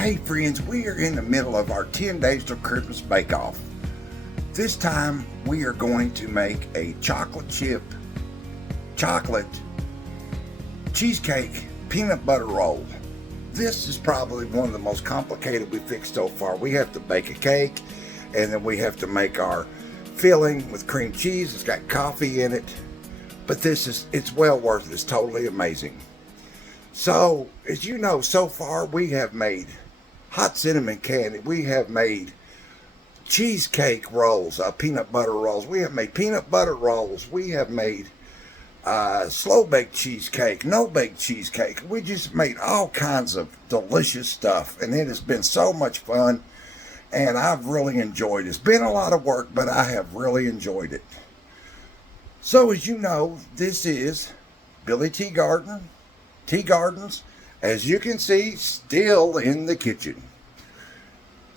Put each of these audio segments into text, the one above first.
Hey friends, we are in the middle of our 10 days till Christmas bake-off. This time we are going to make a chocolate cheesecake peanut butter roll. This is probably one of the most complicated we've fixed so far. We have to bake a cake, and then we have to make our filling with cream cheese. It's got coffee in it, but it's well worth it. It's totally amazing. So, as you know, so far we have made hot cinnamon candy. We have made cheesecake rolls, peanut butter rolls. We have made peanut butter rolls. We have made slow baked cheesecake, no baked cheesecake. We just made all kinds of delicious stuff, and it has been so much fun, and I've really enjoyed it. It's been a lot of work, but I have really enjoyed it. So, as you know, this is Billy Tea Gardens, as you can see, still in the kitchen.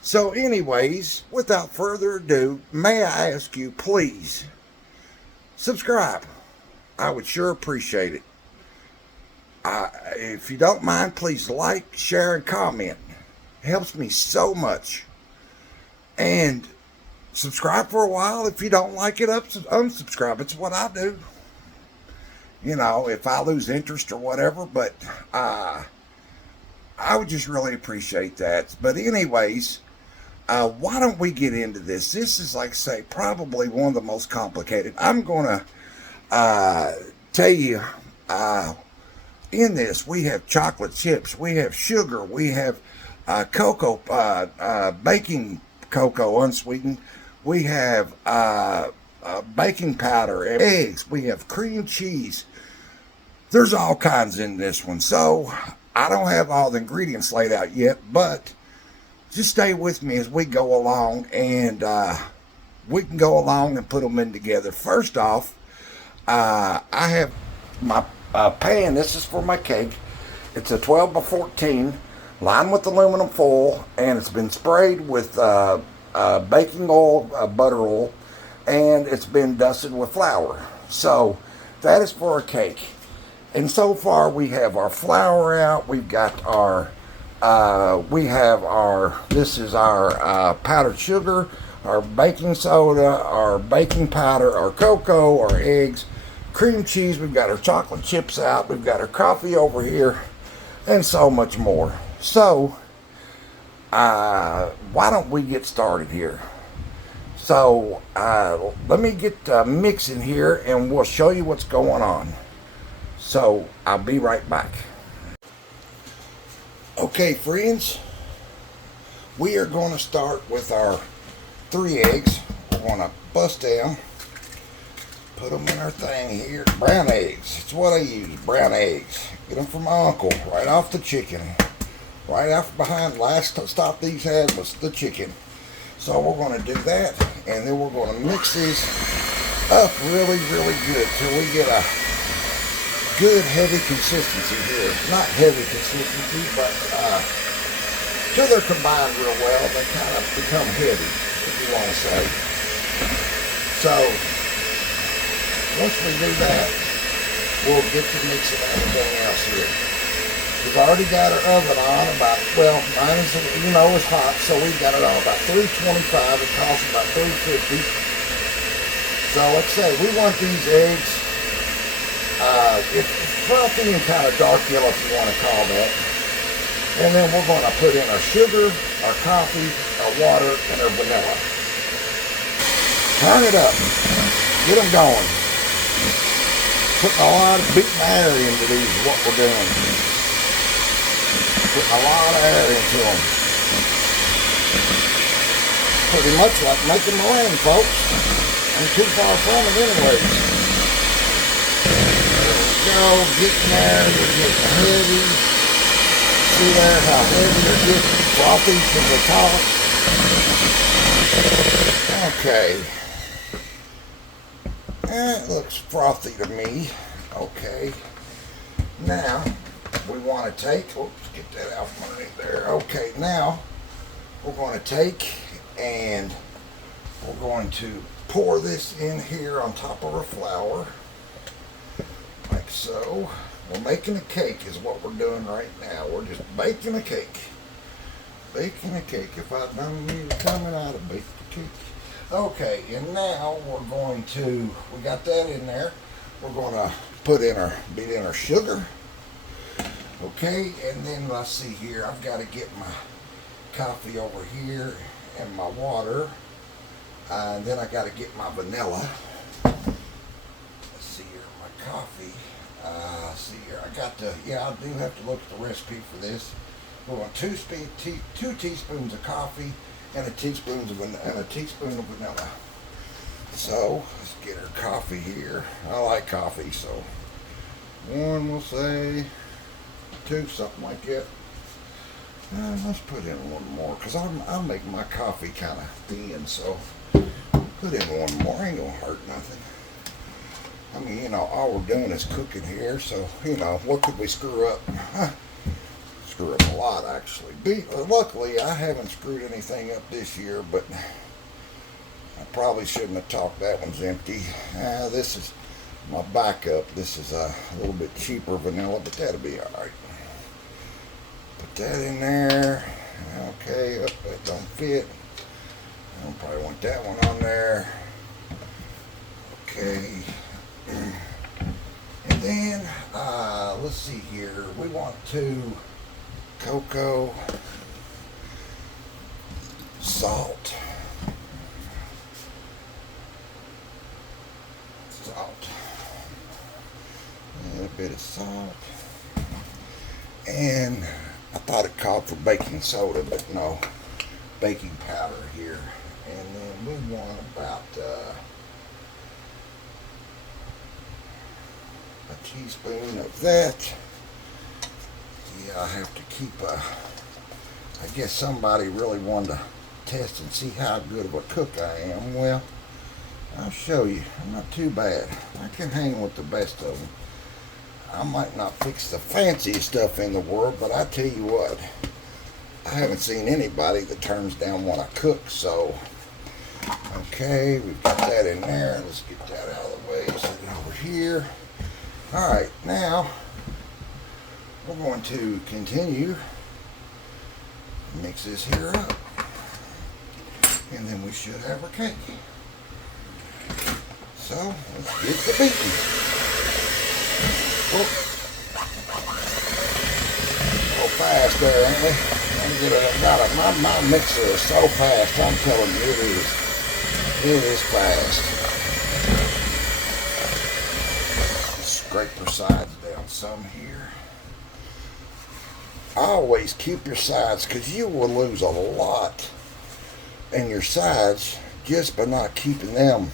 So anyways, without further ado, may I ask you, please, subscribe. I would sure appreciate it. If you don't mind, please like, share, and comment. It helps me so much. And subscribe for a while. If you don't like it, unsubscribe. It's what I do. You know, if I lose interest or whatever, but I would just really appreciate that. But anyways, why don't we get into this? This is, like I say, probably one of the most complicated. I'm going to tell you, in this, we have chocolate chips, we have sugar, we have cocoa, baking cocoa unsweetened, we have baking powder, eggs, we have cream cheese. There's all kinds in this one. So I don't have all the ingredients laid out yet, but just stay with me as we go along, and we can go along and put them in together. First off, I have my pan. This is for my cake. It's a 12 by 14, lined with aluminum foil, and it's been sprayed with baking oil, butter oil, and it's been dusted with flour. So that is for a cake. And so far we have our flour out. We've got our, this is our powdered sugar, our baking soda, our baking powder, our cocoa, our eggs, cream cheese. We've got our chocolate chips out. We've got our coffee over here, and so much more. So, why don't we get started here? So, let me get mixing here, and we'll show you what's going on. So, I'll be right back. Okay, friends, we are going to start with our 3 eggs. We're going to bust down, put them in our thing here. Brown eggs, it's what I use, brown eggs. Get them from my uncle, right off the chicken. Right after behind, last stop these had was the chicken. So we're going to do that, and then we're going to mix these up really, really good till we get a good heavy consistency here. Not heavy consistency, but till they're combined real well, they kind of become heavy, if you want to say. So once we do that, we'll get to mixing everything else here. We've already got our oven on about, well, mine is, you know, is hot, so we've got it on about 325. It costs about $3.50. So let's say we want these eggs, it's frothy and kind of dark yellow, if you want to call that. And then we're going to put in our sugar, our coffee, our water, and our vanilla. Turn it up. Get them going. Putting a lot of beating air into these is what we're doing. Putting a lot of air into them. Pretty much like making the rain, folks. I'm too far from it anyways. Go, getting there, you're getting heavy. See there how heavy you're getting, frothy from the top. Okay. It looks frothy to me. Okay. Now, we want to take, oops, get that out from underneath there. Okay, now, we're going to take and we're going to pour this in here on top of our flour. Like so. We're making a cake is what we're doing right now. We're just baking a cake. Baking a cake. If I'd known you were coming, I'd have baked a cake. Okay, and now we're going to, we got that in there. We're going to beat in our sugar. Okay, and then let's see here. I've got to get my coffee over here and my water. And then I got to get my vanilla. Let's see here, my coffee. See here, I got to, yeah, I do have to look at the recipe for this. We're going 2 teaspoons of coffee and a teaspoon of vanilla. So let's get our coffee here. I like coffee, so 1, we'll say 2, something like that. Let's put in 1 more, because I'll make my coffee kind of thin, so put in 1 more. Ain't gonna hurt nothing. I mean, you know, all we're doing is cooking here, so, you know, what could we screw up? Screw up a lot, actually. Luckily, I haven't screwed anything up this year, but I probably shouldn't have talked. That one's empty. This is my backup. This is a little bit cheaper vanilla, but that'll be all right. Put that in there. Okay, that don't fit. I don't probably want that one on there. Okay. And then, let's see here. We want cocoa, salt, a bit of salt, and I thought it called for baking soda, but no, baking powder here. And then we want about a teaspoon of that. Yeah, I have to keep I guess somebody really wanted to test and see how good of a cook I am. Well, I'll show you. I'm not too bad. I can hang with the best of them. I might not fix the fanciest stuff in the world, but I tell you what, I haven't seen anybody that turns down what I cook. So, okay, we've got that in there. Let's get that out of the way. Set it over here. All right, now we're going to continue to mix this here up, and then we should have our cake. So let's get the beating. Oh, so fast there, ain't we? My mixer is so fast. I'm telling you, it is fast. Scrape her sides down some here. Always keep your sides, because you will lose a lot in your sides just by not keeping them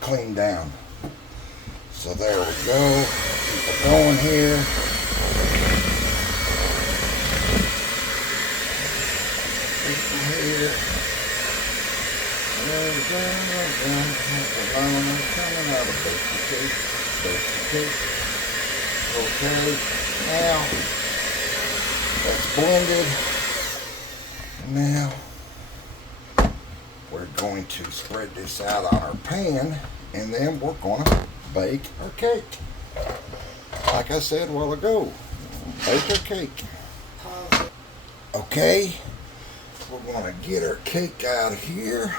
cleaned down. So there we go. Keep it going here. Here. Coming out of bake the cake. Okay, now that's blended. Now we're going to spread this out on our pan, and then we're going to bake our cake. Like I said a while ago, bake our cake. Okay, we're going to get our cake out of here.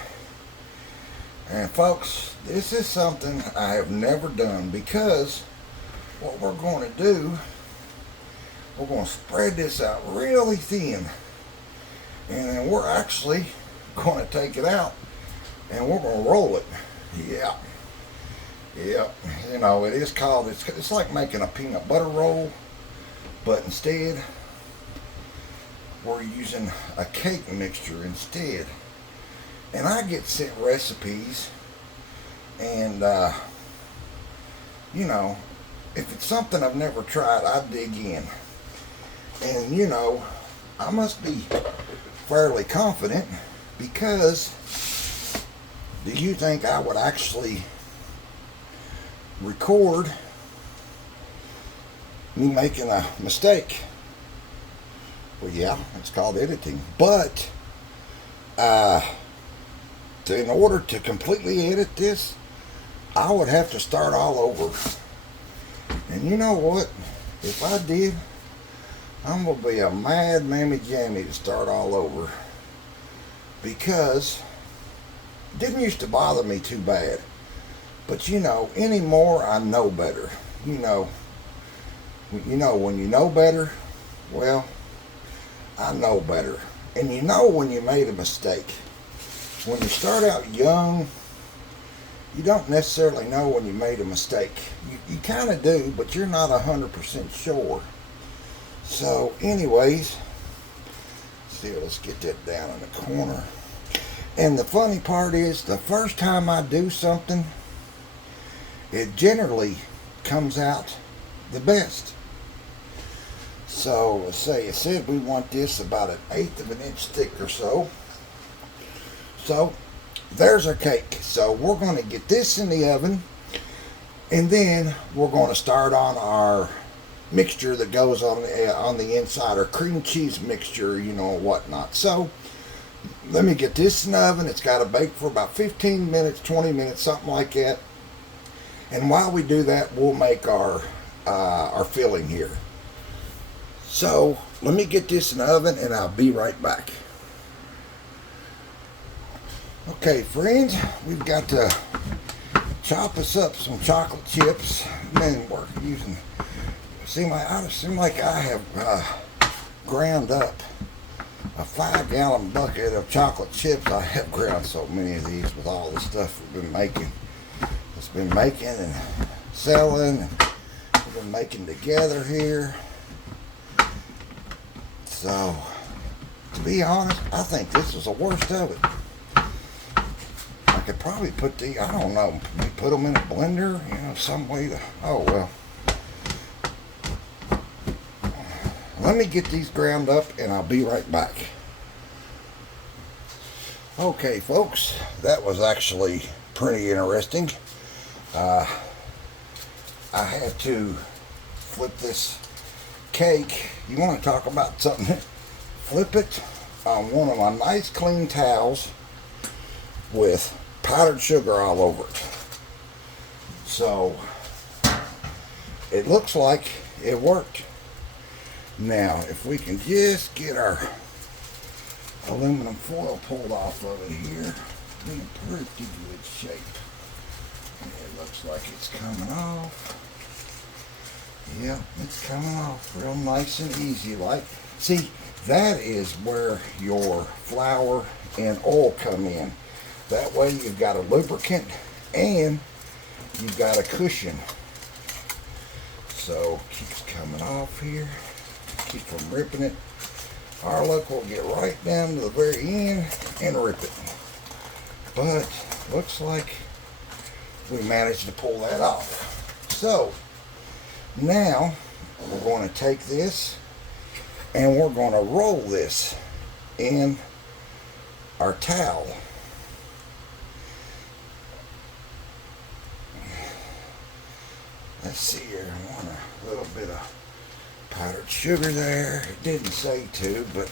And folks, this is something I have never done, because what we're going to do, we're going to spread this out really thin, and then we're actually going to take it out and we're going to roll it. Yeah, you know, it is called, it's like making a peanut butter roll, but instead we're using a cake mixture instead. And I get sent recipes, and you know, if it's something I've never tried, I dig in. And you know, I must be fairly confident, because do you think I would actually record me making a mistake? Well, yeah, it's called editing. But in order to completely edit this, I would have to start all over. And you know what? If I did, I'm going to be a mad mammy jammy to start all over, because it didn't used to bother me too bad. But anymore I know better. When you know better, well, I know better. And when you made a mistake. When you start out young, you don't necessarily know when you made a mistake. You kind of do, but you're not 100% sure. So anyways, let's get that down in the corner. And the funny part is, the first time I do something, it generally comes out the best. So let's say it said we want this about 1/8 of an inch thick or so. So there's our cake. So we're going to get this in the oven, and then we're going to start on our mixture that goes on the inside, our cream cheese mixture, whatnot. So let me get this in the oven. It's got to bake for about 15 minutes, 20 minutes, something like that. And while we do that, we'll make our filling here. So let me get this in the oven, and I'll be right back. Okay, friends, we've got to chop us up some chocolate chips. Man, we're using. Seem like I have ground up a 5-gallon bucket of chocolate chips. I have ground so many of these with all the stuff we've been making. It's been making and selling, and we've been making together here. So, to be honest, I think this is the worst of it. I could probably put I don't know, put them in a blender, some way to, oh well. Let me get these ground up, and I'll be right back. Okay, folks, that was actually pretty interesting. I had to flip this cake. You want to talk about something? Flip it on one of my nice clean towels with powdered sugar all over it. So it looks like it worked. Now, if we can just get our aluminum foil pulled off of it here, we're in pretty good shape. And it looks like it's coming off. Yeah, it's coming off real nice and easy like. See, that is where your flour and oil come in. That way you've got a lubricant and you've got a cushion. So, keeps coming off here. Keep from ripping it. Our luck will get right down to the very end and rip it. But looks like we managed to pull that off. So now we're going to take this and we're going to roll this in our towel. Let's see here. I want a little bit of powdered sugar there. It didn't say to, but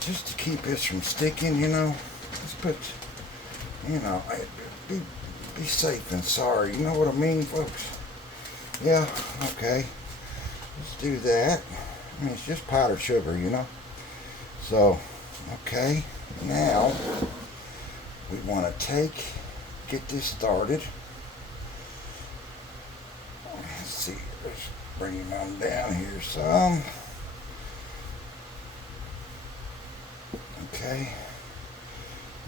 just to keep this from sticking, let's put, be safe than sorry. You know what I mean, folks? Yeah, okay. Let's do that. I mean, it's just powdered sugar, So, okay. Now, we want to get this started. Let's see. Let's bring him on down here some. Okay.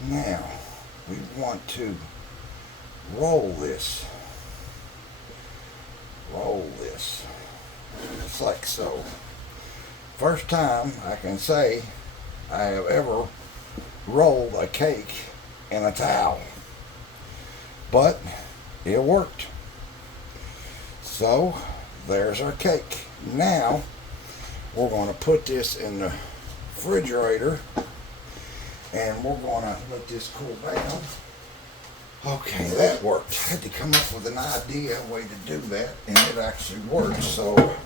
Now, we want to roll this. Just like so. First time I can say I have ever rolled a cake in a towel. But it worked. So, there's our cake. Now, we're going to put this in the refrigerator and we're going to let this cool down. Okay, that worked. I had to come up with an idea, a way to do that, and it actually worked. So,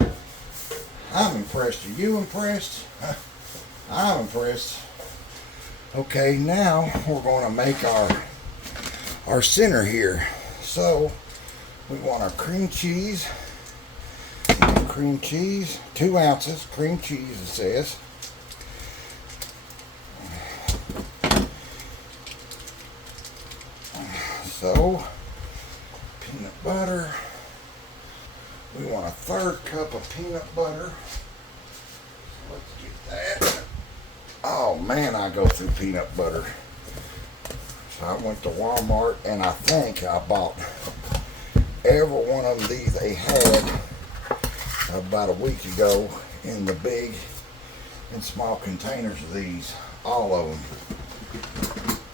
I'm impressed. Are you impressed? I'm impressed. Okay, now we're going to make our center here. So, we want our cream cheese. And of cream cheese. 2 ounces cream cheese, it says. So, peanut butter. We want a 1/3 cup of peanut butter. Let's get that. Oh man, I go through peanut butter. So I went to Walmart and I think I bought every one of these they had about a week ago in the big and small containers of these, all of them.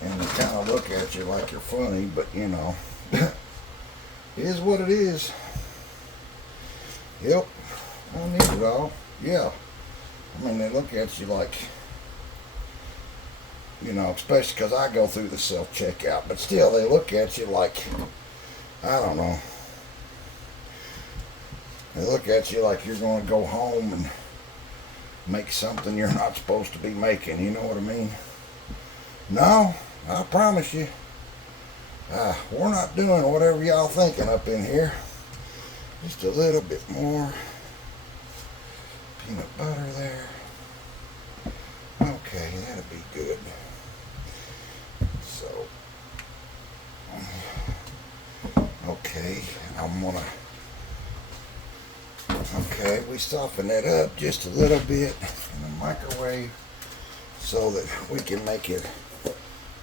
And they kind of look at you like you're funny, but you know, it is what it is. Yep, I need it all. Yeah. I mean, they look at you like, you know, especially because I go through the self-checkout, but still, they look at you like, I don't know. They look at you like you're going to go home and make something you're not supposed to be making. You know what I mean? No, I promise you, we're not doing whatever y'all thinking up in here. Just a little bit more peanut butter there. Okay, that'll be good. So, okay, I'm gonna, okay, we soften that up just a little bit in the microwave so that we can make it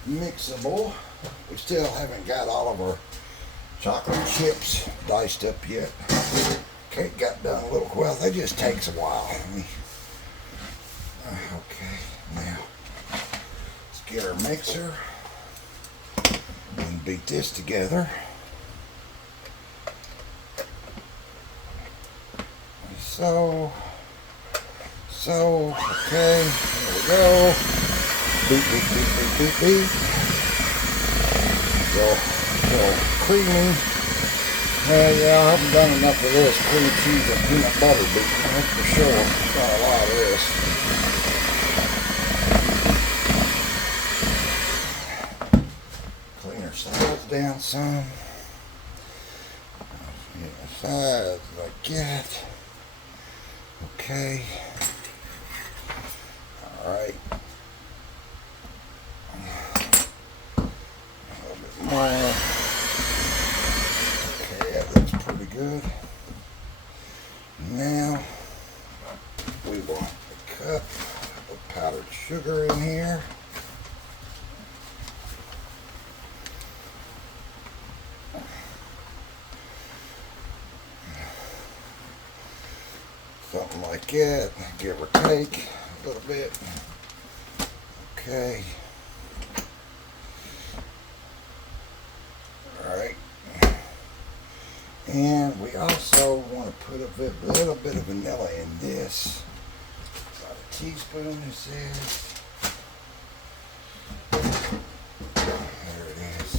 mixable. We still haven't got all of our chocolate chips diced up yet. Cake got done a little, well, that just takes a while. Okay, now let's get our mixer and beat this together. So, okay, here we go. Beat. So, creamy. Yeah, I haven't done enough of this cream cheese and peanut butter beating, that's for sure. Got a lot of this. Clean our sides down some. Get the sides like that. Okay. Alright. A little bit more. Good. Now we want a cup of powdered sugar in here. Something like that, give or take a little bit. Okay. Alright. And we also want to put a little bit of vanilla in this. About a teaspoon, it says. There it is.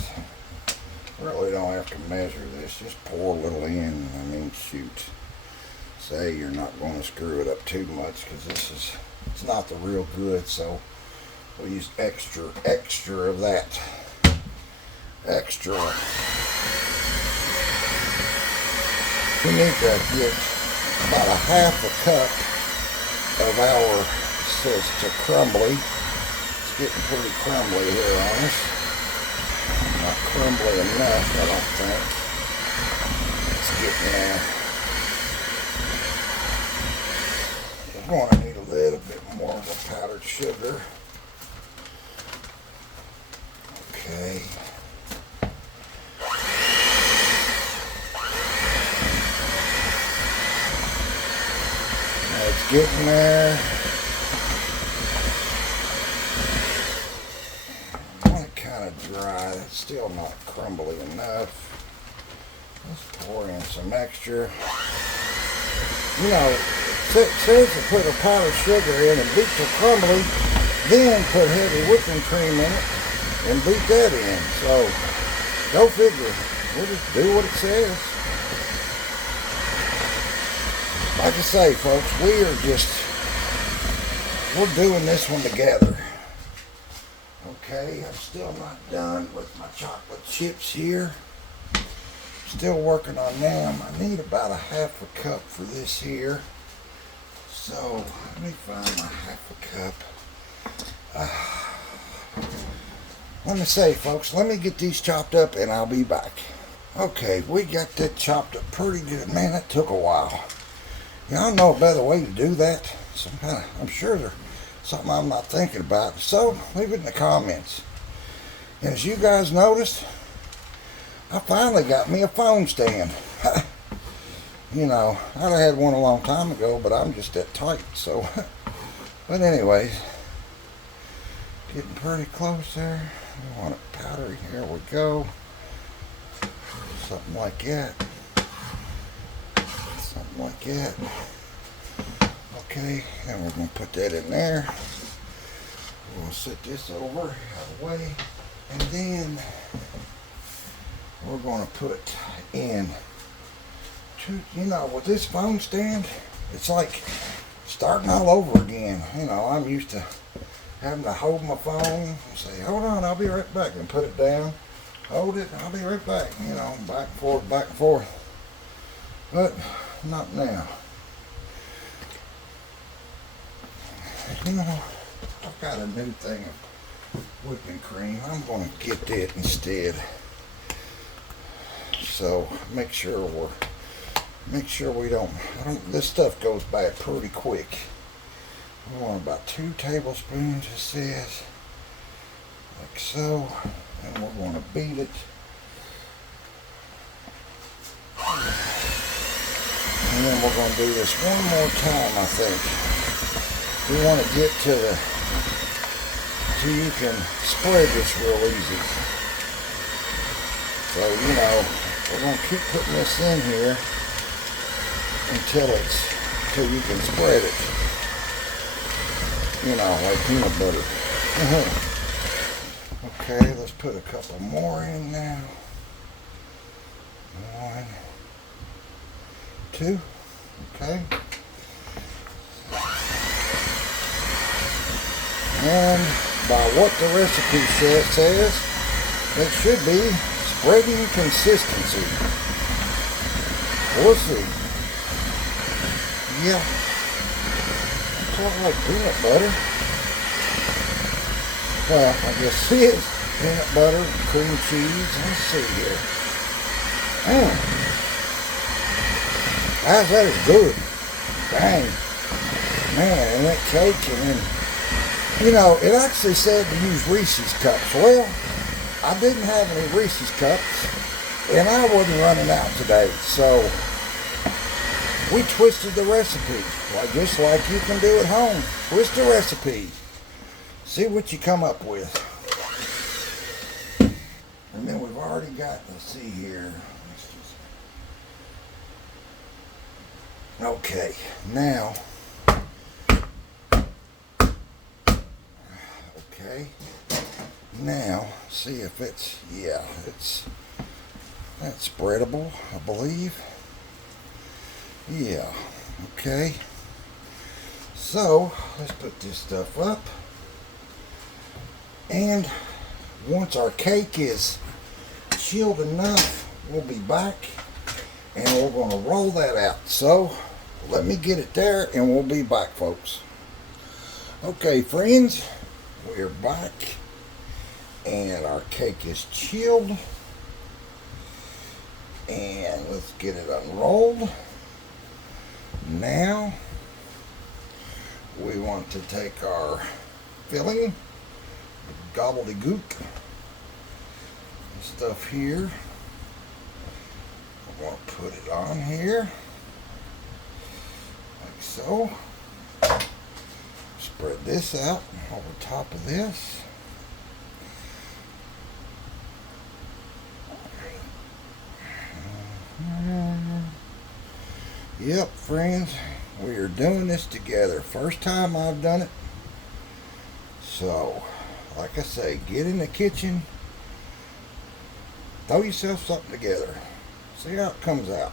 Really don't have to measure this. Just pour a little in. I mean, shoot. Say you're not going to screw it up too much because it's not the real good. So we'll use extra of that. Extra. We need to get about a 1/2 cup of our, says to crumbly. It's getting pretty crumbly here on us. Not crumbly enough, I don't think. It's getting there. We're going to need a little bit more of a powdered sugar. Okay. It's getting there. I want it kind of dry. It's still not crumbly enough. Let's pour in some extra. You know, it says to put a powdered sugar in and beat till crumbly, then put heavy whipping cream in it and beat that in. So, go figure. We'll just do what it says. Like I say, folks, we're doing this one together. Okay, I'm still not done with my chocolate chips here. Still working on them. I need about a half a cup for this here. So let me find my half a cup. Let me say, folks, let me get these chopped up and I'll be back. Okay, we got that chopped up pretty good. Man, that took a while. Y'all know a better way to do that? I'm sure there's something I'm not thinking about. So leave it in the comments. And as you guys noticed, I finally got me a phone stand. You know, I'd have had one a long time ago, but I'm just that tight. So, but anyways, getting pretty close there. We want it powdery. Here we go. Something like that. Something like that. Okay, and we're going to put that in there. We'll set this over out of the way. And then we're going to put in, you know, with this phone stand, it's like starting all over again. You know, I'm used to having to hold my phone and say, hold on, I'll be right back, and put it down. Hold it, I'll be right back. You know, back and forth, back and forth. But not now. You know, I've got a new thing of whipping cream. I'm going to get that instead. So make sure we don't, this stuff goes bad pretty quick. We want about 2 tablespoons, it says, like so, and we're going to beat it. And then we're going to do this one more time, I think. We want to get to the, so you can spread this real easy. So, you know, we're going to keep putting this in here until you can spread it. You know, like peanut butter. Okay, let's put a couple more in now. 1, 2, okay. And by what the recipe says, it should be spreading consistency. We'll see. Yeah. It's sort of like peanut butter. Well, I guess it is peanut butter, cream cheese. Let's see here. That is good. Dang. Man, and that cake, and then, you know, it actually said to use Reese's cups. Well, I didn't have any Reese's cups, and I wasn't running out today, so we twisted the recipe, just like you can do at home. Twist the recipe. See what you come up with. And then we've already got, let's see here. Okay, now, okay, now, see if it's, yeah, that's spreadable, I believe. Yeah, okay. So, let's put this stuff up. And once our cake is chilled enough, we'll be back and we're going to roll that out. So, let me get it there and we'll be back, folks. Okay, friends, we're back and our cake is chilled. And let's get it unrolled. Now, we want to take our filling, gobbledygook stuff here. We're going to put it on here, like so. Spread this out over top of this. Yep, friends, we are doing this together. First time I've done it. So, like I say, get in the kitchen, throw yourself something together, see how it comes out.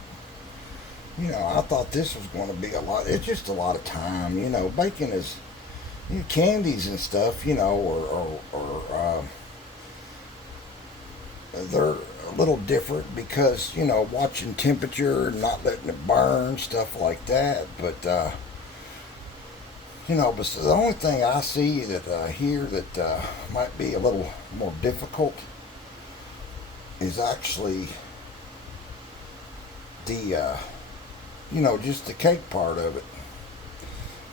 You know, I thought this was going to be a lot. It's just a lot of time. You know, baking is, you know, candies and stuff, you know, or they're a little different because, you know, watching temperature and not letting it burn, stuff like that. But, you know, but the only thing I see that here that might be a little more difficult is actually the, you know, just the cake part of it.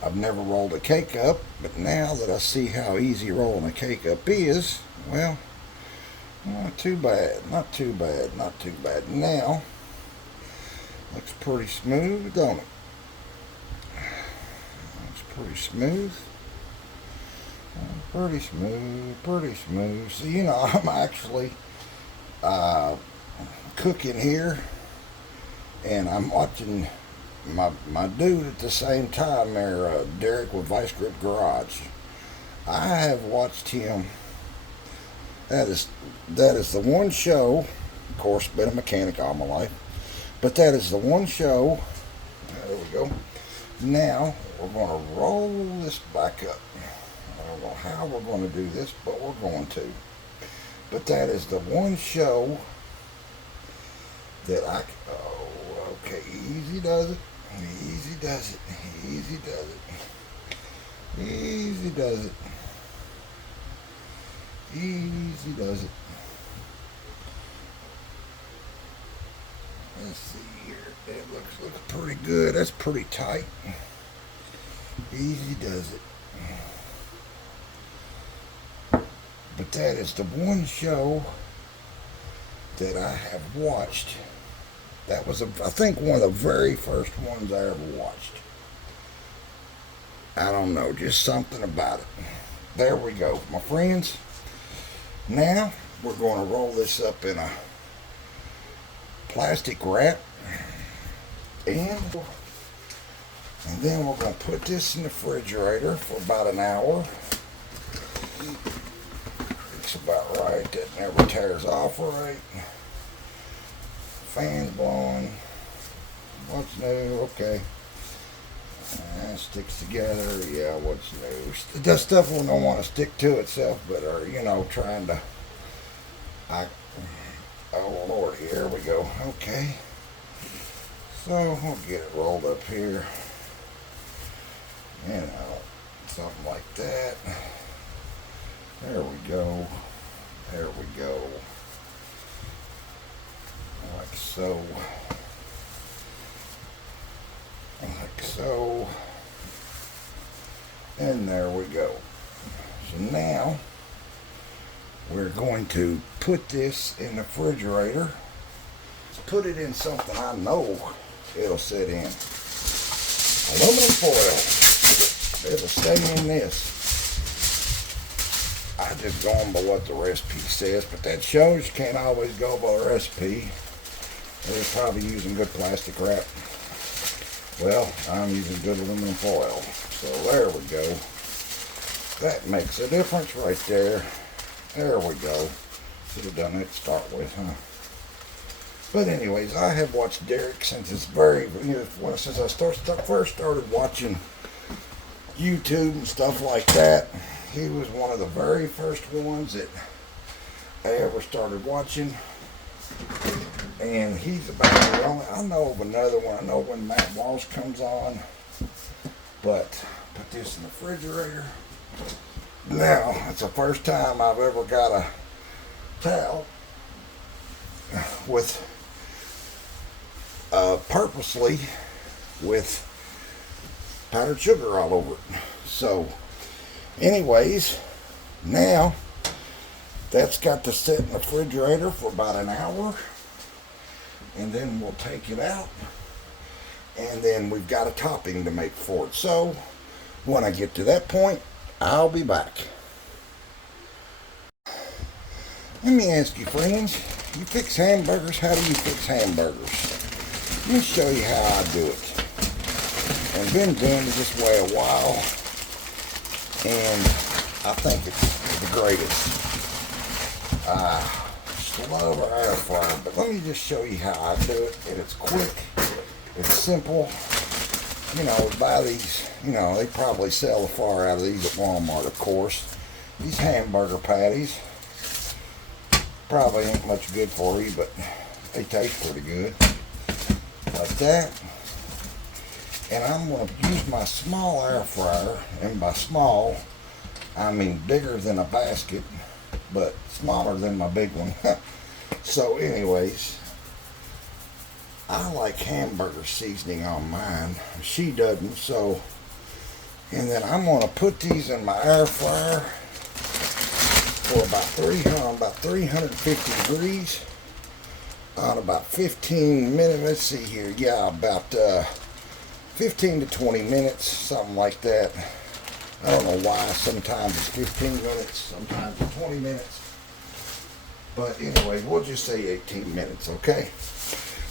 I've never rolled a cake up, but now that I see how easy rolling a cake up is, well, not too bad, not too bad, not too bad. Now, looks pretty smooth, don't it? Looks pretty smooth. Pretty smooth, pretty smooth. So, you know, I'm actually cooking here, and I'm watching my dude at the same time there, Derek with Vice Grip Garage. I have watched him. That is the one show. Of course, been a mechanic all my life, but that is the one show. There we go. Now we're going to roll this back up. I don't know how we're going to do this, but we're going to. But that is the one show that I. Oh, okay. Easy does it. Easy does it. Easy does it. Easy does it. Easy does it. Let's see here. It looks pretty good. That's pretty tight. Easy does it. But that is the one show that I have watched. That was, I think, one of the very first ones I ever watched. I don't know, just something about it. There we go, my friends. Now, we're going to roll this up in a plastic wrap. And then we're going to put this in the refrigerator for about an hour. It's about right. That never tears off right. Fans blowing. What's new? Okay. Sticks together. Yeah, what's new? That stuff will don't want to stick to itself, but are, you know, trying to. Oh Lord, here we go. Okay. So we'll get it rolled up here. You know, something like that. There we go. There we go. Like so. Like so. And there we go. So now we're going to put this in the refrigerator. Put it in something I know it'll sit in. Aluminum foil. It'll stay in this. I just go on by what the recipe says, but that shows you can't always go by the recipe. They're probably using good plastic wrap. Well, I'm using good aluminum foil. So there we go. That makes a difference right there. There we go. Should have done that to start with, huh? But anyways, I have watched Derek since it's since I first started watching YouTube and stuff like that. He was one of the very first ones that I ever started watching. And he's about the only, I know of another one. I know when Matt Walsh comes on. But put this in the refrigerator. Now, it's the first time I've ever got a towel with purposely with powdered sugar all over it. So anyways, now that's got to sit in the refrigerator for about an hour, and then we'll take it out, and then we've got a topping to make for it. So when I get to that point, I'll be back. Let me ask you, friends, you fix hamburgers? How do you fix hamburgers? Let me show you how I do it. I've been doing it this way a while, and I think it's the greatest. Just love our air fryer, but let me just show you how I do it. And it's quick, it's simple. You know, buy these, you know, they probably sell the far out of these at Walmart, of course. These hamburger patties. probably ain't much good for you, but they taste pretty good. Like that. And I'm going to use my small air fryer, and by small, I mean bigger than a basket, but smaller than my big one. So anyways, I like hamburger seasoning on mine. She doesn't, so. And then I'm going to put these in my air fryer for about 350 degrees on about 15 minutes. Let's see here. Yeah, about 15 to 20 minutes, something like that. I don't know why. Sometimes it's 15 minutes, sometimes it's 20 minutes. But anyway, we'll just say 18 minutes, okay?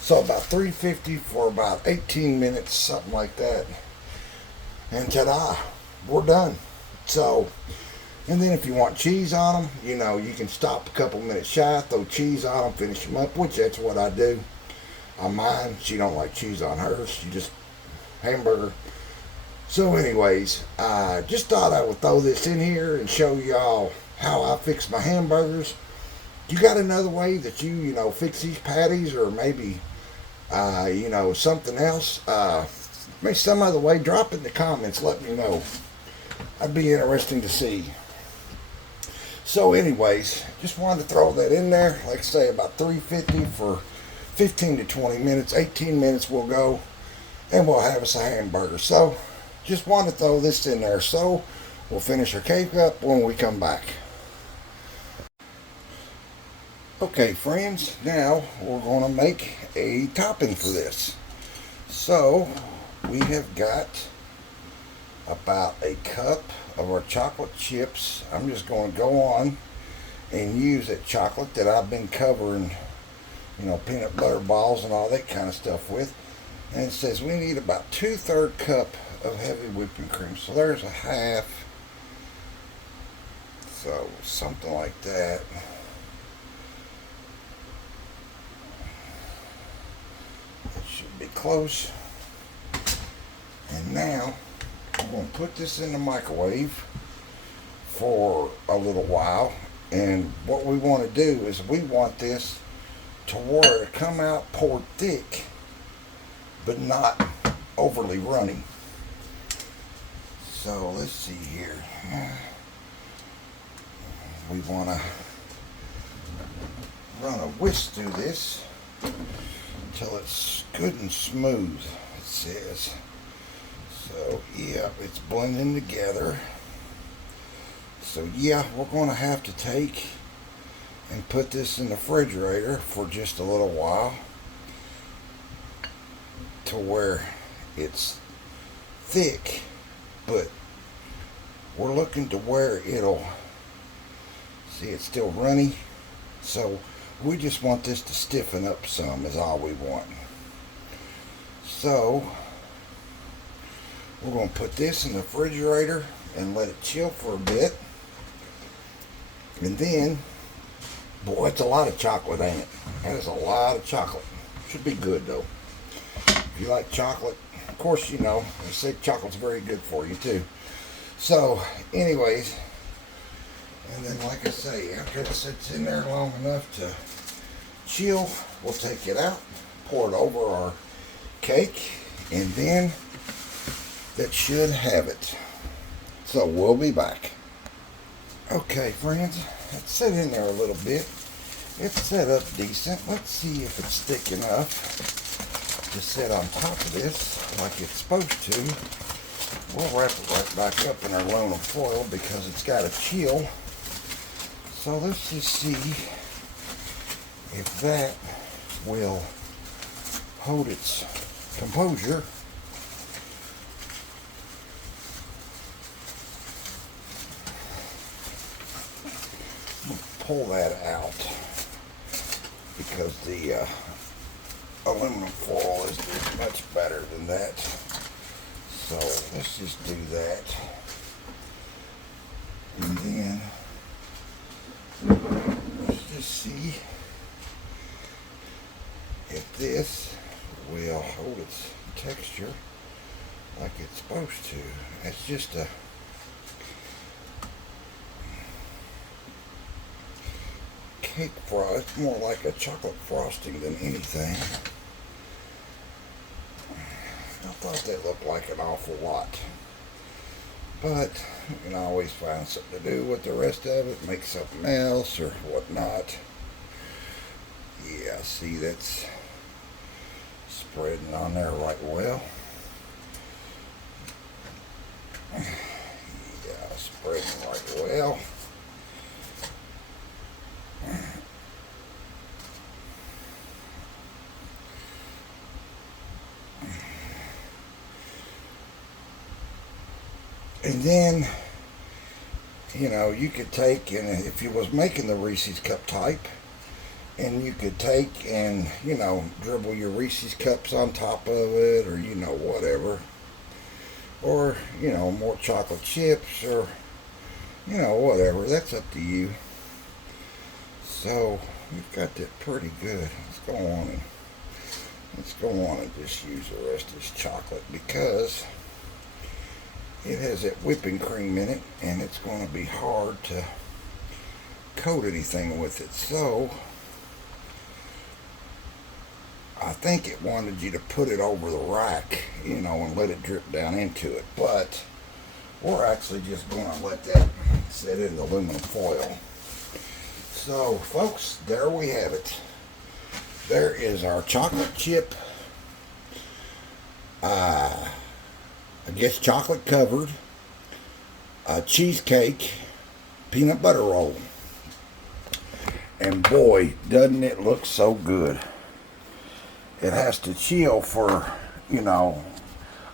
So about 350 for about 18 minutes, something like that. And ta-da, we're done. So, and then if you want cheese on them, you know, you can stop a couple minutes shy, throw cheese on them, finish them up, which that's what I do. On mine, she don't like cheese on hers. She just hamburger. So anyways, I just thought I would throw this in here and show y'all how I fix my hamburgers. You got another way that you know, fix these patties, or maybe, you know, something else? Maybe some other way, drop it in the comments, let me know. That'd be interesting to see. So anyways, just wanted to throw that in there. Like I say, about 350 for 15 to 20 minutes. 18 minutes we'll go, and we'll have us a hamburger. So just wanted to throw this in there. So we'll finish our cake up when we come back. Okay friends, now we're going to make a topping for this. So we have got about a cup of our chocolate chips. I'm just going to go on and use that chocolate that I've been covering, you know, peanut butter balls and all that kind of stuff with. And it says we need about 2/3 cup of heavy whipping cream. So there's a half. So something like that. It should be close. And now I'm going to put this in the microwave for a little while. And what we want to do is we want this to where it come out poured thick, but not overly runny. So let's see here. We want to run a whisk through this until it's good and smooth, it says. So, yeah, it's blending together. So, yeah, we're going to have to take and put this in the refrigerator for just a little while to where it's thick, but we're looking to where it'll, see, it's still runny. So, we just want this to stiffen up some is all we want. So, we're going to put this in the refrigerator and let it chill for a bit. And then, boy, it's a lot of chocolate, ain't it? That is a lot of chocolate. Should be good, though. If you like chocolate, of course, you know, they say chocolate's very good for you, too. So, anyways, and then, like I say, after it sits in there long enough to chill, we'll take it out, pour it over our cake, and then that should have it. So we'll be back. Okay friends, it's set in there a little bit. It's set up decent. Let's see if it's thick enough to sit on top of this like it's supposed to. We'll wrap it right back up in our aluminum foil because it's got to chill. So let's just see if that will hold its composure. Pull that out because the aluminum foil is much better than that. So let's just do that. And then let's just see if this will hold its texture like it's supposed to. It's just a cake frost. It's more like a chocolate frosting than anything. I thought that looked like an awful lot. But you can always find something to do with the rest of it, make something else or whatnot. Yeah, see, that's spreading on there right well. Yeah, spreading right well. And then, you know, you could take, and if you was making the Reese's cup type, and you could take and, you know, dribble your Reese's cups on top of it, or, you know, whatever. Or, you know, more chocolate chips, or, you know, whatever. That's up to you. So, we've got that pretty good. Let's go on and just use the rest of this chocolate because it has that whipping cream in it, and it's going to be hard to coat anything with it. So I think it wanted you to put it over the rack, you know, and let it drip down into it. But we're actually just going to let that sit in the aluminum foil. So, folks, there we have it. There is our chocolate chip, I guess chocolate covered, cheesecake, peanut butter roll. And boy, doesn't it look so good. It has to chill for, you know,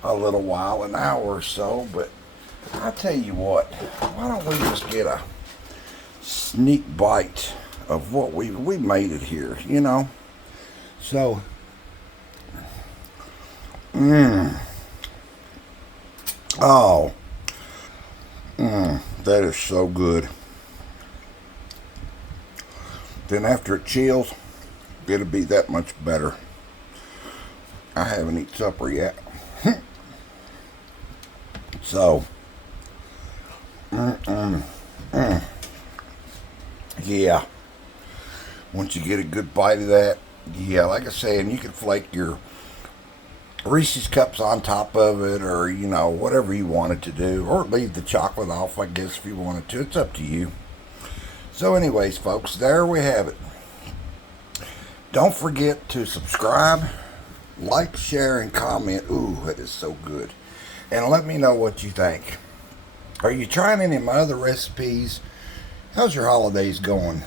a little while, an hour or so. But I tell you what, why don't we just get a sneak bite of what we made it here, you know? So, oh, that is so good. Then after it chills, it'll be that much better. I haven't eaten supper yet. So, yeah. Once you get a good bite of that, yeah, like I say, and you can flake your Reese's cups on top of it, or, you know, whatever you wanted to do, or leave the chocolate off, I guess, if you wanted to. It's up to you. So anyways, folks, there we have it. Don't forget to subscribe, like, share, and comment. Ooh, that is so good. And let me know what you think. Are you trying any of my other recipes? How's your holidays going?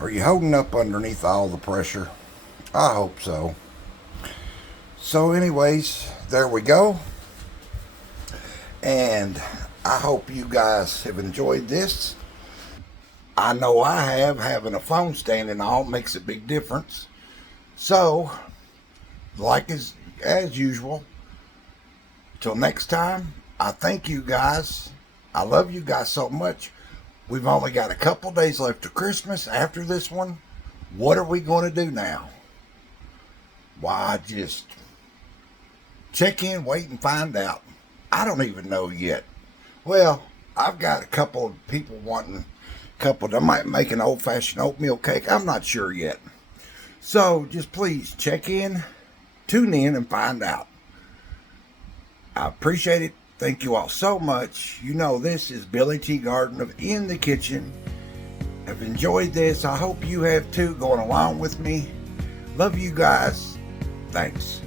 Are you holding up underneath all the pressure? I hope so. So anyways, there we go. And I hope you guys have enjoyed this. I know I have. Having a phone stand and all makes a big difference. So, like as usual, till next time, I thank you guys. I love you guys so much. We've only got a couple days left to Christmas after this one. What are we going to do now? Why, just check in, wait, and find out. I don't even know yet. Well, I've got a couple of people wanting that might make an old-fashioned oatmeal cake. I'm not sure yet. So just please check in, tune in, and find out. I appreciate it. Thank you all so much. You know, this is Billy T. Garden of In the Kitchen. I've enjoyed this. I hope you have too, going along with me. Love you guys. Thanks.